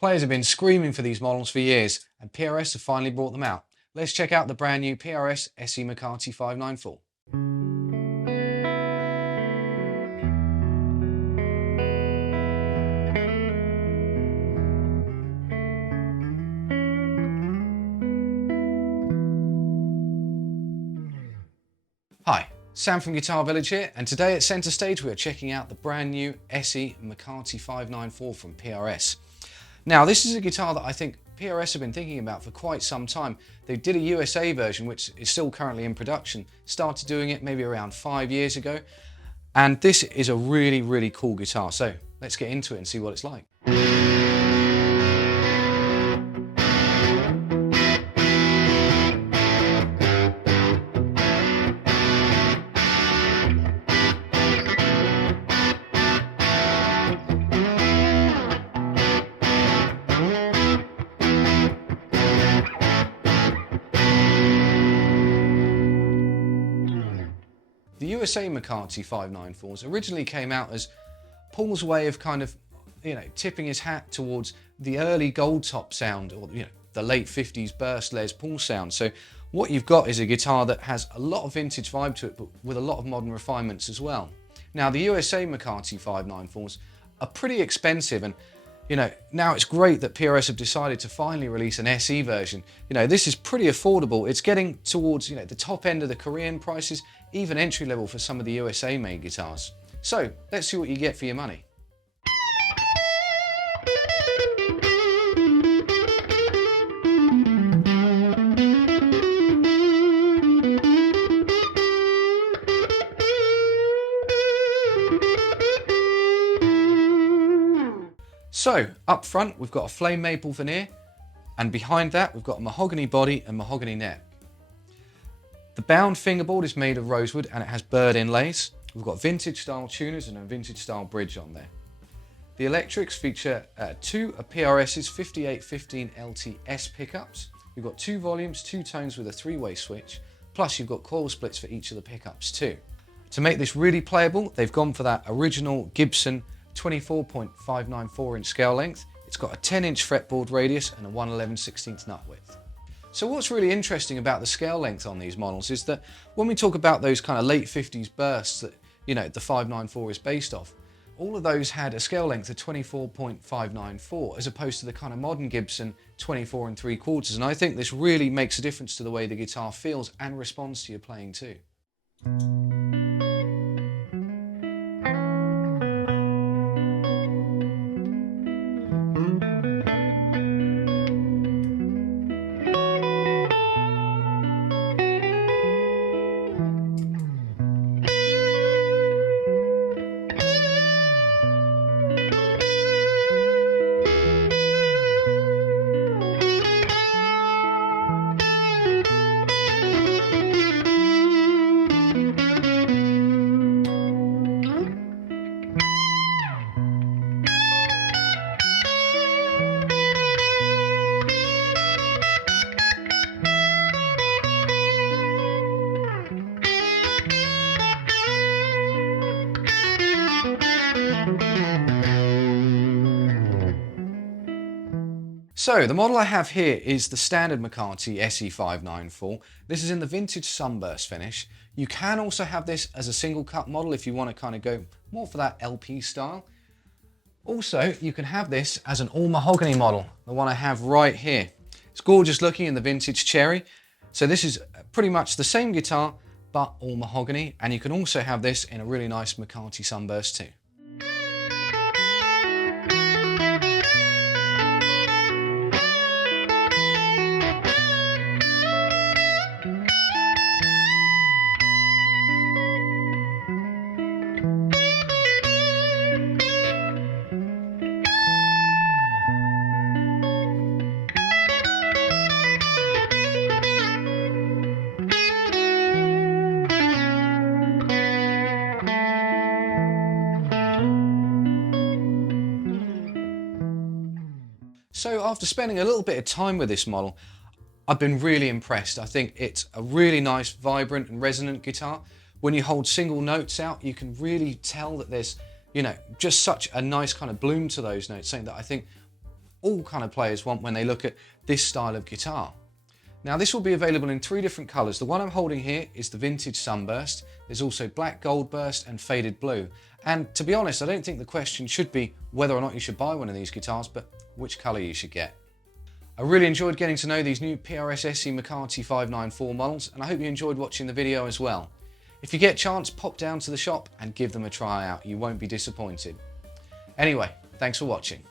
Players have been screaming for these models for years, and PRS have finally brought them out. Let's check out the brand new PRS SE McCarty 594. Hi, Sam from Guitar Village here, and today at Centre Stage we are checking out the brand new SE McCarty 594 from PRS. Now this is a guitar that I think PRS have been thinking about for quite some time. They did a USA version which is still currently in production, started doing it maybe around 5 years ago, and this is a really cool guitar, so let's get into it and see what it's like. The USA McCarty 594s originally came out as Paul's way of kind of, tipping his hat towards the early gold top sound, or the late 50s burst Les Paul sound. So what you've got is a guitar that has a lot of vintage vibe to it, but with a lot of modern refinements as well. Now the USA McCarty 594s are pretty expensive, and now it's great that PRS have decided to finally release an SE version. This is pretty affordable. It's getting towards, the top end of the Korean prices, even entry level for some of the USA made guitars. So let's see what you get for your money. So, up front we've got a flame maple veneer, and behind that we've got a mahogany body and mahogany neck. The bound fingerboard is made of rosewood and it has bird inlays. We've got vintage style tuners and a vintage style bridge on there. The electrics feature two of PRS's 5815 LTS pickups. We've got 2 volumes, 2 tones with a 3-way switch, plus you've got coil splits for each of the pickups too. To make this really playable, they've gone for that original Gibson 24.594 inch scale length. It's got a 10-inch fretboard radius and a 1/11/16 nut width. So what's really interesting about the scale length on these models is that when we talk about those kind of late 50s bursts that the 594 is based off, all of those had a scale length of 24.594 as opposed to the kind of modern Gibson 24 3/4, and I think this really makes a difference to the way the guitar feels and responds to your playing too. So the model I have here is the standard McCarty SE594. This is in the vintage sunburst finish. You can also have this as a single cut model if you want to kind of go more for that LP style. Also, you can have this as an all mahogany model, the one I have right here. It's gorgeous looking in the vintage cherry. So this is pretty much the same guitar, but all mahogany. And you can also have this in a really nice McCarty sunburst too. So after spending a little bit of time with this model, I've been really impressed. I think it's a really nice, vibrant and resonant guitar. When you hold single notes out, you can really tell that there's, just such a nice kind of bloom to those notes, something that I think all kind of players want when they look at this style of guitar. Now this will be available in 3 different colours. The one I'm holding here is the vintage sunburst. There's also black goldburst and faded blue. And to be honest, I don't think the question should be whether or not you should buy one of these guitars, but which colour you should get. I really enjoyed getting to know these new PRS SE McCarty 594 models, and I hope you enjoyed watching the video as well. If you get a chance, pop down to the shop and give them a try out. You won't be disappointed. Anyway, thanks for watching.